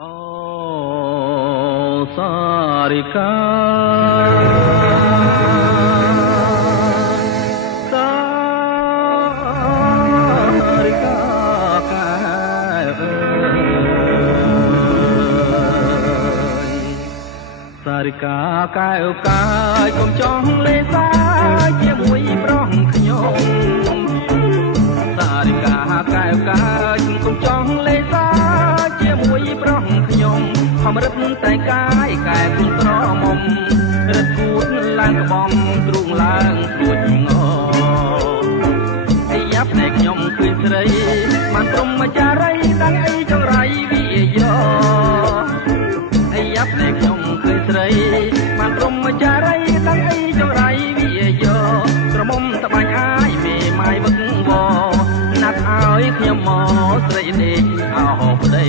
អូសារិកាសារិកាកែវសារិកាកែវកាយកុំចង់លេសាជាមួយប្រុសខ្ញុំសារិកាកែវកាយកុំចង់លេសាជាមួយប្រុសខ្ញុំខំរឹតតែកាយកែគុំត្រមុំរឹតគួតឡើងក្បំទ្រូងឡើងរួចងអាយ៉ាប់តែខ្ញុំឃើញស្រីបានព្រមចារីតាំងអីចង្រៃវិយោអាយ៉ាប់តែខ្ញុំឃើញស្រីបានព្រមចារីតាំងអីចង្រៃវិយោក្រមុំត្បាញអាយមេម៉ាយវឹកវណាត់ឲ្យខ្ញុំមកស្រីនេះអោប្តី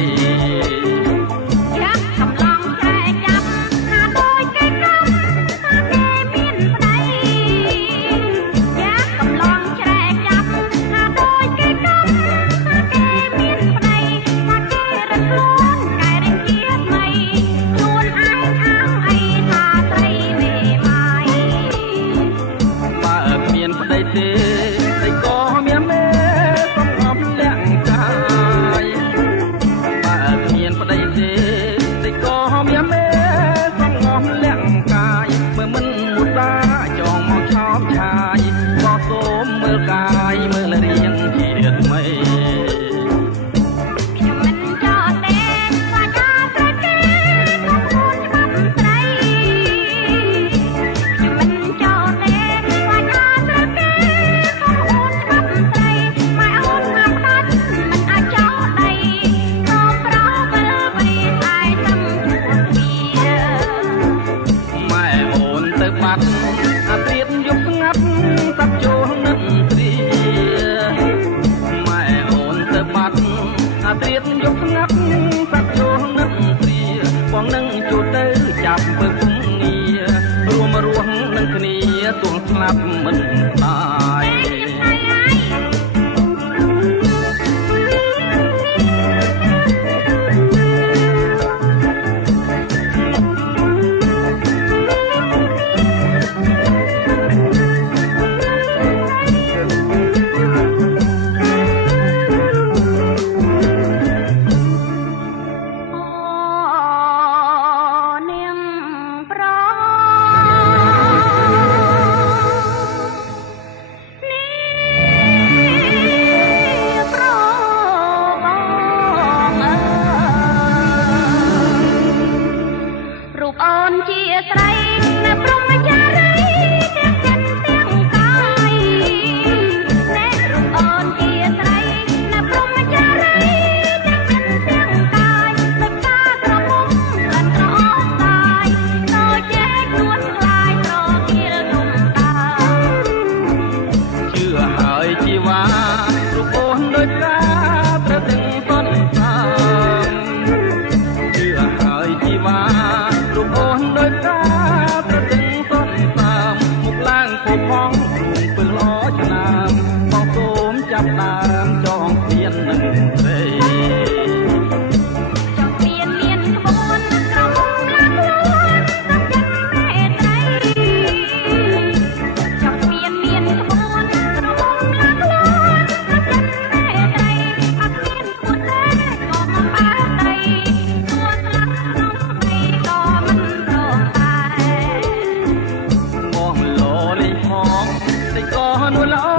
ត្រៀមយកស្ងាត់សាក់ចូលនឹកព្រាបងនឹងជួទៅចាប់ពើគុំងាររួមរស់នឹងគ្នាទួងស្លាប់មិនបាយចាប់ដើមចងព្រៀននឹងព្រៃចង់មានក្បួនក្រមុំឡើងខ្លួនសំចិត្តមេត្រីចង់មានក្បួនក្រមុំឡើងខ្លួនសំចិត្តមេត្រីអត់មានគួរទេក៏មកបាត្រីគួរស្លាប់ក្នុងស្ដីក៏មិនរងតែមកលោលេផងតែក៏នួនល្អ